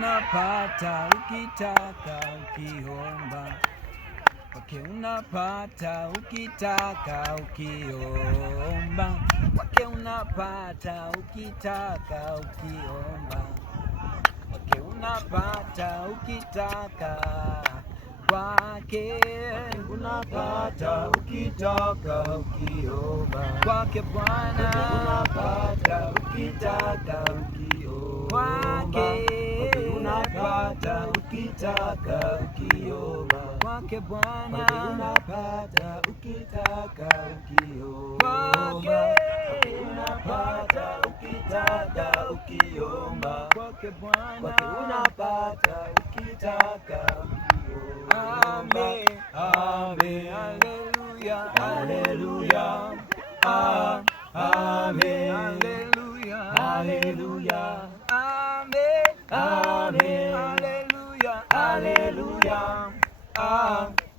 unapata ukitaka ukiomba, kwake unapata ukitaka ukiomba, kwake unapata ukitaka ukiomba, kwake unapata ukitaka, kwake unapata ukitaka ukiomba, kwake Bwana unapata ukitaka ukiomba, kwake unapata ukitaka ukiomba, kwake Bwana unapata ukitaka ukiomba, kwake unapata ukitaka ukiomba, kwake Bwana unapata ukitaka ukiomba. Amen, amen, hallelujah, hallelujah, amen, hallelujah, hallelujah, amen, amen, hallelujah, hallelujah, hallelujah.